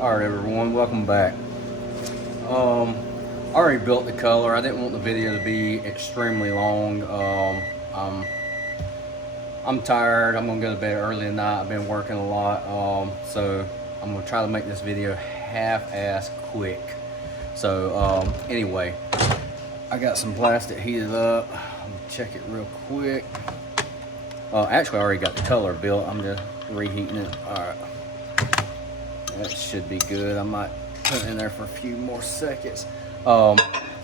Alright everyone, welcome back. I already built the color. I didn't want the video to be extremely long. I'm tired. I'm gonna go to bed early tonight. I've been working a lot, so I'm gonna try to make this video half-ass quick. So anyway, I got some plastic heated up. I'm gonna check it real quick. Actually, I already got the color built. I'm just reheating it. Alright. That should be good. I might put it in there for a few more seconds.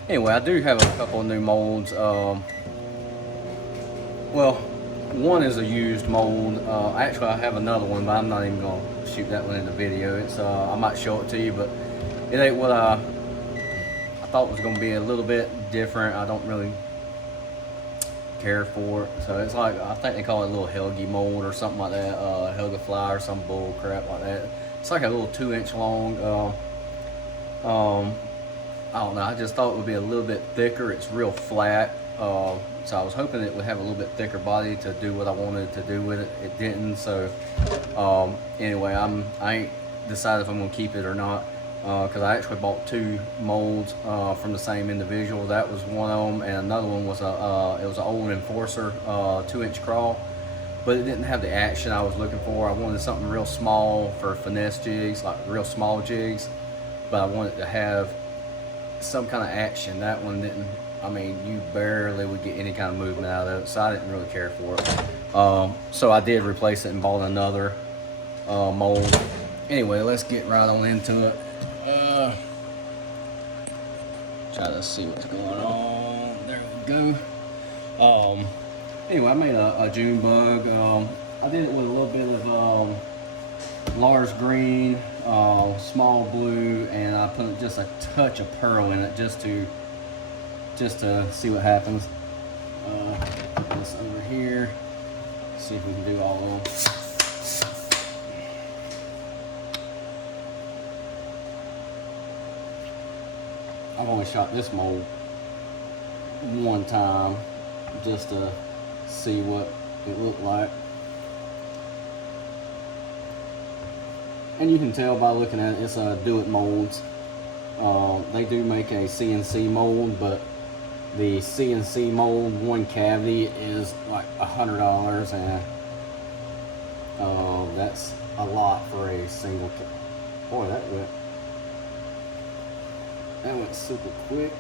Anyway, I do have a couple of new molds. Well, one is a used mold. Actually, I have another one, but I'm not even gonna shoot that one in the video. It's I might show it to you, but it ain't what I thought it was gonna be. A little bit different. I don't really care for it. So it's like, I think they call it a little Helgi mold or something like that. Helga fly or some bull crap like that. It's like a little 2-inch long. I don't know, I just thought it would be a little bit thicker. It's real flat, so I was hoping it would have a little bit thicker body to do what I wanted to do with it. It didn't. So anyway, I ain't decided if I'm gonna keep it or not, because I actually bought 2 molds from the same individual. That was one of them, and another one was it was an old Enforcer 2-inch crawl, but it didn't have the action I was looking for. I wanted something real small for finesse jigs, like real small jigs, but I wanted to have some kind of action. That one didn't. I mean, you barely would get any kind of movement out of it, so I didn't really care for it. So I did replace it and bought another mold. Anyway, let's get right on into it. Try to see what's going on. There we go. Anyway, I made a Junebug. I did it with a little bit of Lars green, small blue, and I put just a touch of pearl in it just to see what happens. Put this over here. See if we can do all of them. I've only shot this mold one time just to see what it looked like. And you can tell by looking at it, it's a Do-It Molds. They do make a CNC mold, but the CNC mold, one cavity, is like $100, and that's a lot for a single. Boy, that went super quick.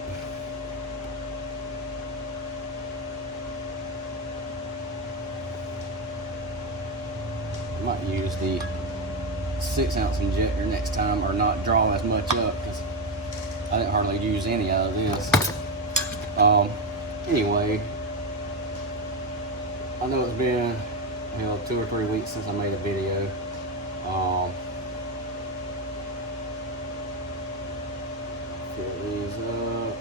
I might use the 6-ounce injector next time, or not draw as much up, because I didn't hardly use any out of this. Anyway, I know it's been 2 or 3 weeks since I made a video. Fill these up.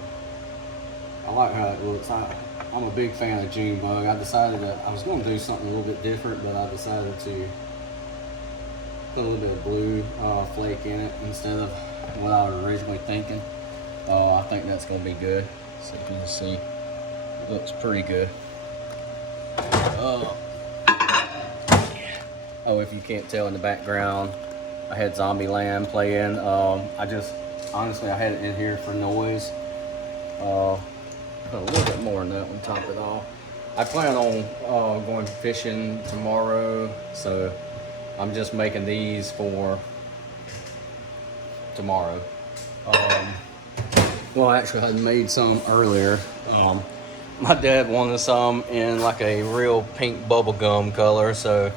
I like how it looks. I'm a big fan of Junebug. I decided that I was going to do something a little bit different, but I decided to put a little bit of blue flake in it instead of what I was originally thinking. I think that's going to be good. So you can see, it looks pretty good. Oh, if you can't tell in the background, I had Zombieland playing. Honestly, I had it in here for noise. Put a little bit more in that one, top it off. I plan on going fishing tomorrow, so I'm just making these for tomorrow. Well, actually, I had made some earlier. My dad wanted some in like a real pink bubblegum color, so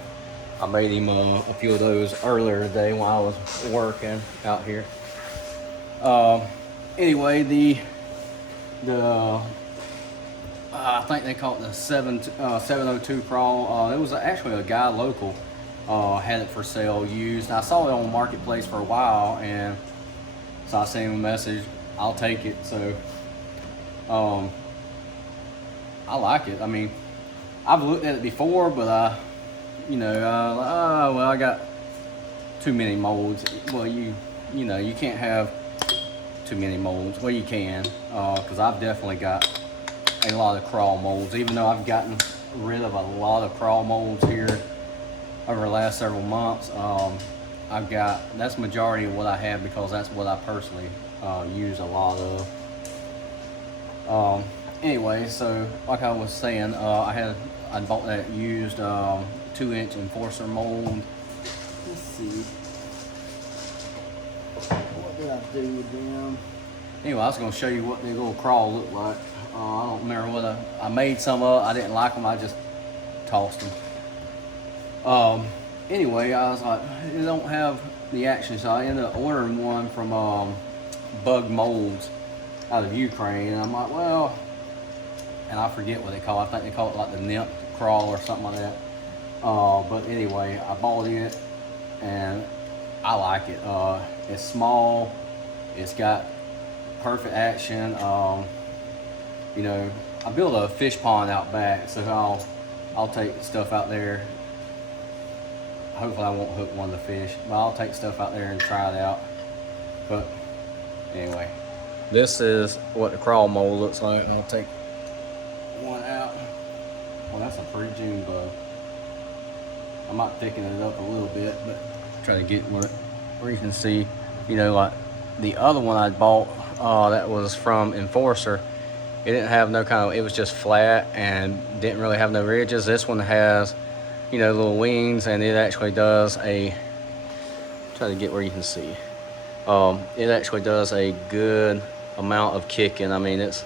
I made him a few of those earlier today while I was working out here. Anyway, the I think they call it the 702 crawl. It was actually a guy local had it for sale used. I saw it on Marketplace for a while, and so I sent him a message. I'll take it. So I like it. I mean, I've looked at it before, but well, I got too many molds. Well, you can't have too many molds. Well, you can, because I've definitely got a lot of crawl molds, even though I've gotten rid of a lot of crawl molds here over the last several months. that's majority of what I have because that's what I personally use a lot of. Anyway, so like I was saying, I bought that used 2-inch enforcer mold. Let's see, what did I do with them? Anyway, I was going to show you what the little crawl looked like. I don't remember what I made some of. I didn't like them. I just tossed them. Anyway, I was like, they don't have the action, so I ended up ordering one from Bug Molds out of Ukraine, and I'm like, well, and I forget what they call it. I think they call it like the nymph crawl or something like that. But anyway, I bought it, and I like it. It's small. It's got perfect action. You know, I built a fish pond out back, so I'll take stuff out there. Hopefully I won't hook one of the fish, but I'll take stuff out there and try it out. But anyway, this is what the crawl mold looks like. I'll take one out. Well, that's a pretty Junebug. I might thicken it up a little bit, but try to get where you can see, you know, like the other one I bought that was from Enforcer. It didn't have no kind of, it was just flat and didn't really have no ridges. This one has, you know, little wings, and it actually does try to get where you can see. It actually does a good amount of kicking. I mean, it's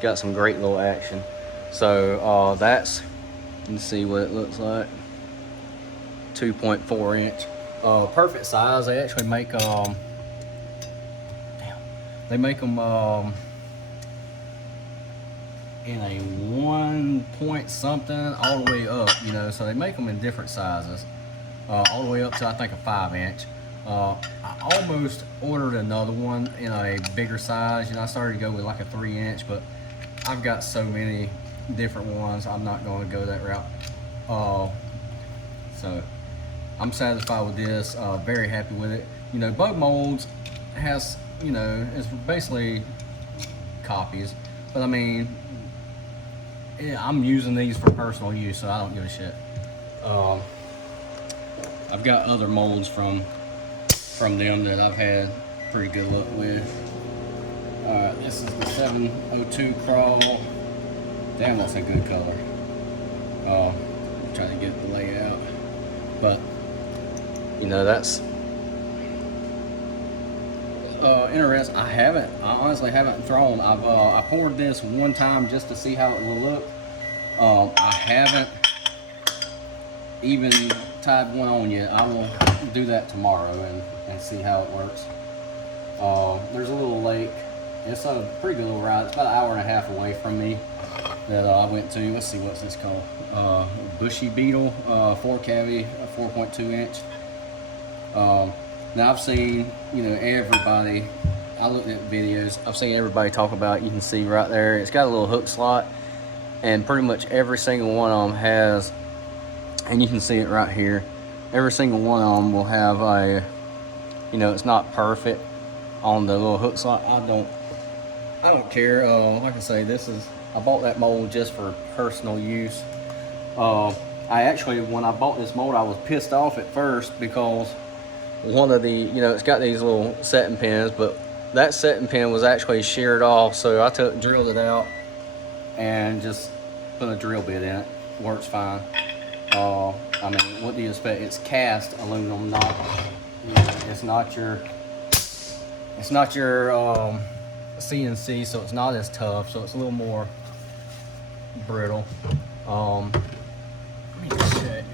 got some great little action. So that's, you can see what it looks like. 2.4 inch. Perfect size. They actually make they make them in a 1 point something all the way up, you know, so they make them in different sizes, all the way up to I think a 5-inch. I almost ordered another one in a bigger size. You know, I started to go with like a 3-inch, but I've got so many different ones, I'm not going to go that route. So I'm satisfied with this, very happy with it. You know, Bug Molds has, you know, it's basically copies, but I mean, yeah, I'm using these for personal use, so I don't give a shit. I've got other molds from them that I've had pretty good luck with. This is the 702 crawl. Damn, that's a good color. Trying to get the layout, but you know, that's interesting. I honestly haven't thrown. I poured this one time just to see how it will look. I haven't even tied one on yet. I will do that tomorrow and see how it works. There's a little lake. It's a pretty good little ride. It's about an hour and a half away from me that I went to. Let's see, what's this called? Bushy Beetle, 4 cavity, 4.2 inch. Now I've seen, you know, everybody, I looked at videos, I've seen everybody talk about, you can see right there, it's got a little hook slot, and pretty much every single one of them has, and you can see it right here, every single one of them will have a, you know, it's not perfect on the little hook slot. I don't care. Like I say, I bought that mold just for personal use. I actually, when I bought this mold, I was pissed off at first because one of the, you know, it's got these little setting pins, but that setting pin was actually sheared off, so I drilled it out and just put a drill bit in it. Works fine. I mean, what do you expect? It's cast aluminum, not, you know, it's not your CNC, so it's not as tough, so it's a little more brittle. Let me just check.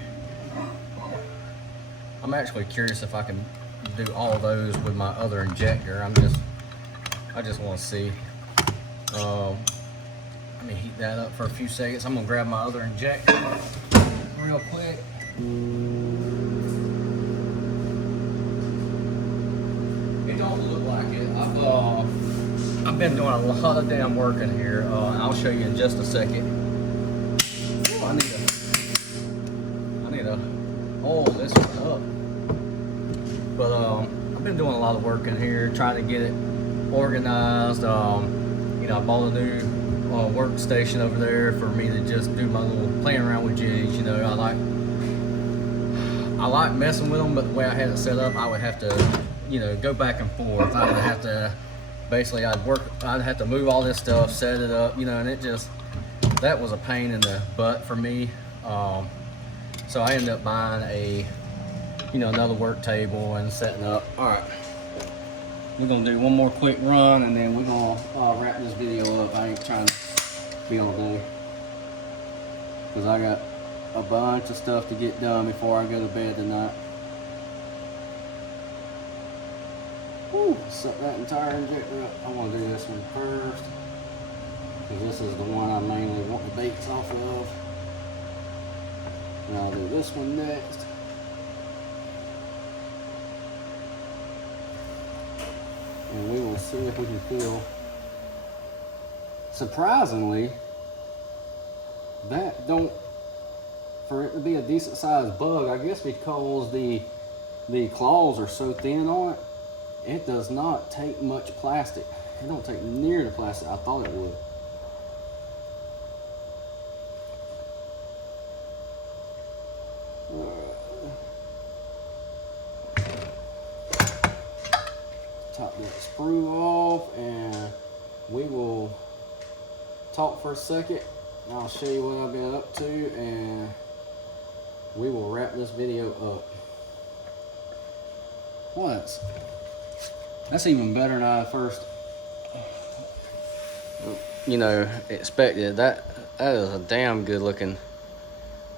I'm actually curious if I can do all those with my other injector. I just want to see. Let me heat that up for a few seconds. I'm gonna grab my other injector real quick. It don't look like it. I've been doing a lot of damn work in here. I'll show you in just a second. Ooh, I need to oil this one up. But I've been doing a lot of work in here, trying to get it organized. You know, I bought a new workstation over there for me to just do my little playing around with jigs. You know, I like messing with them, but the way I had it set up, I would have to, you know, go back and forth. I would have to, basically I'd have to move all this stuff, set it up, you know, and it just, that was a pain in the butt for me. So I ended up buying a, you know, another work table and setting up. All right, we're gonna do one more quick run and then we're gonna wrap this video up. I ain't trying to be all day because I got a bunch of stuff to get done before I go to bed tonight. Whew, set that entire injector up. I'm gonna do this one first because this is the one I mainly want the baits off of. And I'll do this one next. And we will see if we can feel. Surprisingly, that don't, for it to be a decent sized bug, I guess because the claws are so thin on it, it does not take much plastic. It don't take near the plastic I thought it would. Top that sprue off and we will talk for a second. I'll show you what I've been up to and we will wrap this video up. Well, that's even better than I first, you know, expected. That is a damn good looking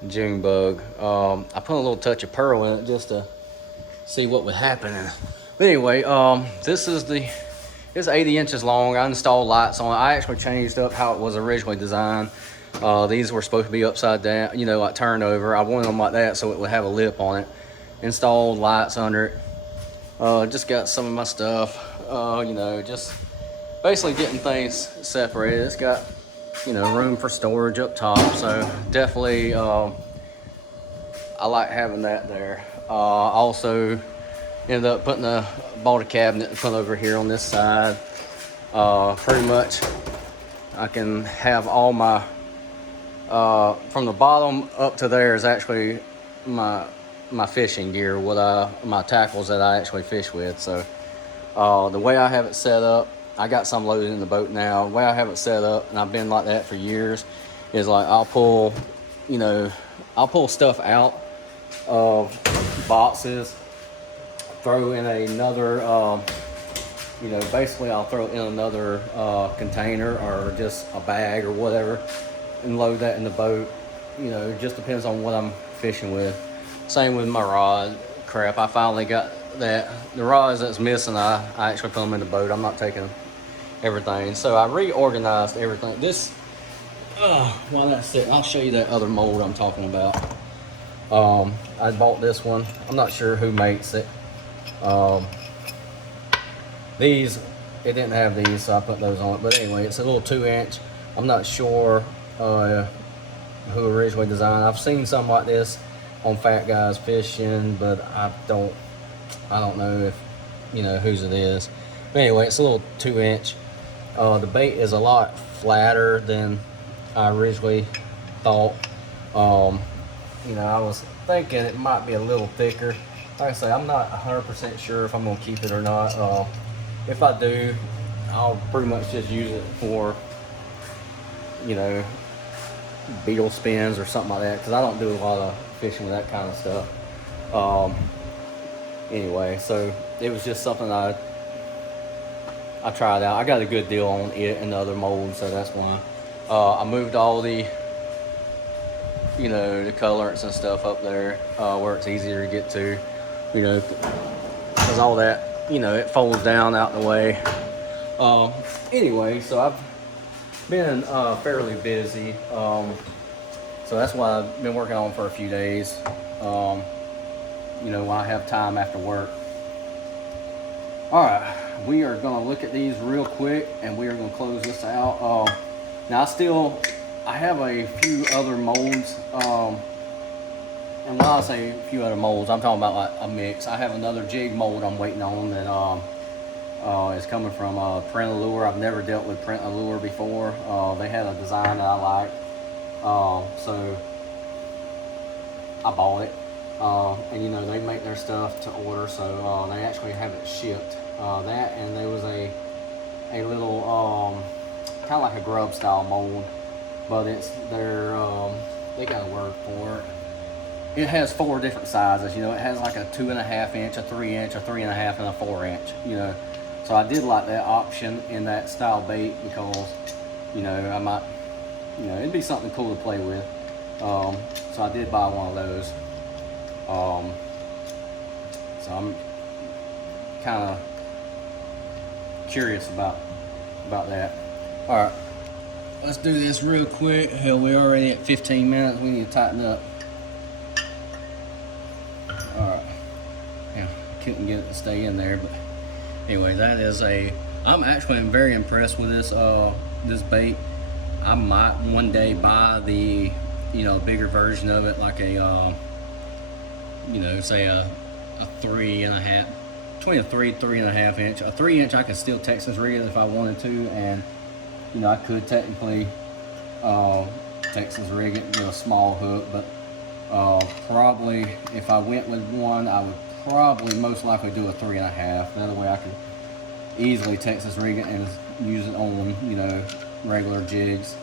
Junebug. I put a little touch of pearl in it just to see what would happen. But anyway, this is 80 inches long. I installed lights on it. I actually changed up how it was originally designed. These were supposed to be upside down, you know, like turned over. I wanted them like that so it would have a lip on it. Installed lights under it. Just got some of my stuff, you know, just basically getting things separated. It's got, you know, room for storage up top, so definitely I like having that there. Also ended up bought a cabinet to put over here on this side. Pretty much I can have all my from the bottom up to there is actually my fishing gear, my tackles that I actually fish with. So the way I have it set up, I got some loaded in the boat now. The way I have it set up, and I've been like that for years, is like I'll pull stuff out of boxes, throw in another, you know, basically I'll throw in another container or just a bag or whatever and load that in the boat. You know, it just depends on what I'm fishing with. Same with my rod crap. I finally got that. The rods that's missing, I actually put them in the boat. I'm not taking everything. So I reorganized everything. This, while that's sitting, I'll show you that other mold I'm talking about. I bought this one. I'm not sure who makes it. These, it didn't have these, so I put those on it. But anyway, it's a little 2-inch. I'm not sure who originally designed it. I've seen something like this on Fat Guys Fishing, but I don't know if, you know, whose it is. But anyway, it's a little 2-inch. The bait is a lot flatter than I originally thought. You know, I was thinking it might be a little thicker. Like I say, I'm not 100% sure if I'm gonna keep it or not. If I do, I'll pretty much just use it for, you know, beetle spins or something like that, because I don't do a lot of fishing with that kind of stuff. Anyway, so it was just something I tried out. I got a good deal on it and the other molds, so that's why. I moved all the, you know, the colorants and stuff up there where it's easier to get to, you know, because all that, you know, it folds down out the way. Anyway, so I've been fairly busy, so that's why I've been working on for a few days, you know, when I have time after work. All right, we are gonna look at these real quick and we are gonna close this out. Now I have a few other molds, and when I say a few other molds, I'm talking about like a mix. I have another jig mold I'm waiting on that is coming from Print Allure. I've never dealt with Print Allure before. They had a design that I liked, so I bought it. And you know, they make their stuff to order, so they actually have it shipped. That, and there was a little kind of like a grub style mold, but it's their they got a word for it. It has 4 different sizes. You know, it has like a 2.5 inch, a 3 inch, a 3.5, and a 4 inch. You know, so I did like that option in that style bait because, you know, I might, you know, it'd be something cool to play with. So I did buy one of those. So I'm kind of curious about that. All right, let's do this real quick. Hell, we're already at 15 minutes. We need to tighten up. All right. Yeah, couldn't get it to stay in there, but anyway, that is I'm actually very impressed with this this bait. I might one day buy the, you know, bigger version of it, like a you know, say a 3.5, between a 3.5 inch. A 3 inch I could still Texas rig it if I wanted to, and you know, I could technically Texas rig it with a small hook, but probably if I went with one, I would probably most likely do a 3.5. That way I could easily Texas rig it and use it on, you know, regular jigs.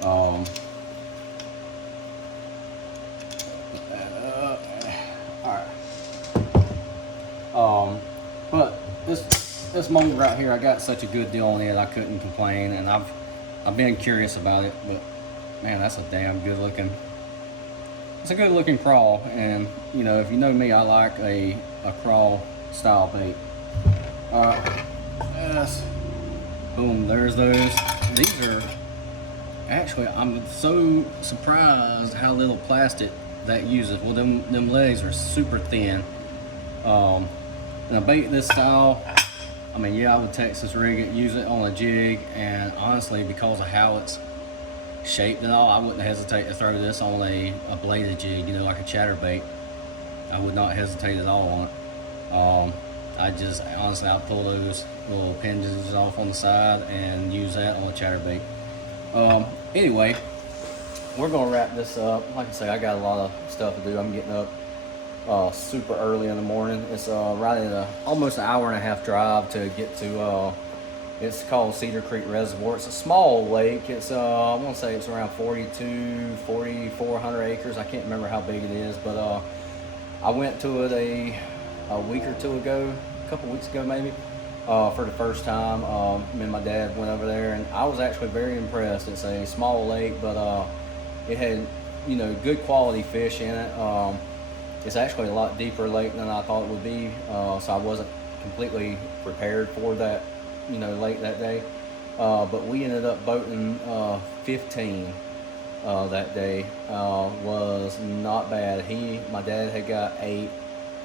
Put that up. All right. But this mold right here, I got such a good deal on it, I couldn't complain, and I've been curious about it. But man, that's a damn good looking. It's a good looking crawl, and you know, if you know me, I like a crawl style bait. All right, yes, boom, there's those. These are actually, I'm so surprised how little plastic that uses. Well, them legs are super thin. And a bait this style, I mean, yeah, I would Texas rig it, use it on a jig, and honestly, because of how it's shaped and all, I wouldn't hesitate to throw this on a bladed jig, you know, like a chatterbait. I would not hesitate at all on it. I just, honestly, I'd pull those little appendages off on the side and use that on a chatterbait. Anyway, we're gonna wrap this up. Like I say, I got a lot of stuff to do. I'm getting up super early in the morning. It's right at almost an hour-and-a-half drive to get to it's called Cedar Creek Reservoir. It's a small lake. It's I want to say it's around 4,400 acres. I can't remember how big it is, but I went to it a week or two ago, a couple weeks ago maybe, for the first time. Me and my dad went over there, and I was actually very impressed. It's a small lake, but it had, you know, good quality fish in it. It's actually a lot deeper lake than I thought it would be, so I wasn't completely prepared for that, you know, lake that day. But we ended up boating 15 that day. Was not bad. My dad had got 8.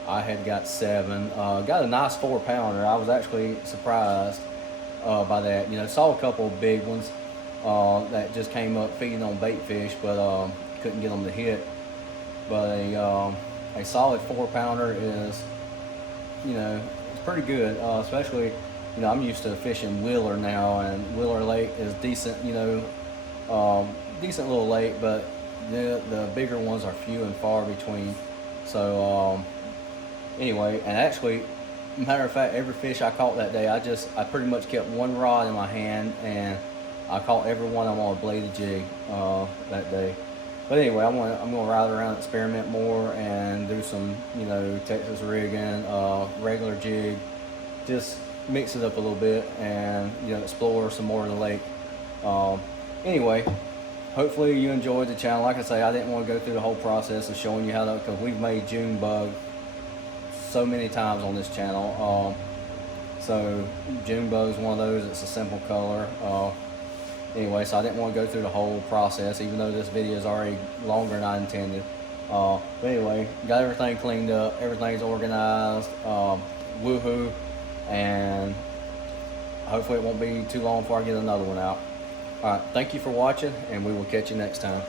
I had got 7. Got a nice 4-pounder. I was actually surprised by that. You know, saw a couple of big ones that just came up feeding on bait fish, but couldn't get them to hit. But a solid 4-pounder is, you know, it's pretty good. Especially, you know, I'm used to fishing Wheeler now, and Wheeler Lake is decent. You know, decent little lake, but the bigger ones are few and far between. So anyway, and actually, matter of fact, every fish I caught that day, I pretty much kept one rod in my hand, and I caught every one of them on a bladed jig that day. But anyway, I'm gonna ride around, experiment more, and do some, you know, Texas rigging, regular jig, just mix it up a little bit, and, you know, explore some more of the lake. Anyway, hopefully you enjoyed the channel. Like I say, I didn't want to go through the whole process of showing you how to, because we've made Junebug so many times on this channel. So Junebug is one of those. It's a simple color. Anyway, so I didn't want to go through the whole process, even though this video is already longer than I intended. But anyway, got everything cleaned up, everything's organized, woohoo, and hopefully it won't be too long before I get another one out. Alright, thank you for watching, and we will catch you next time.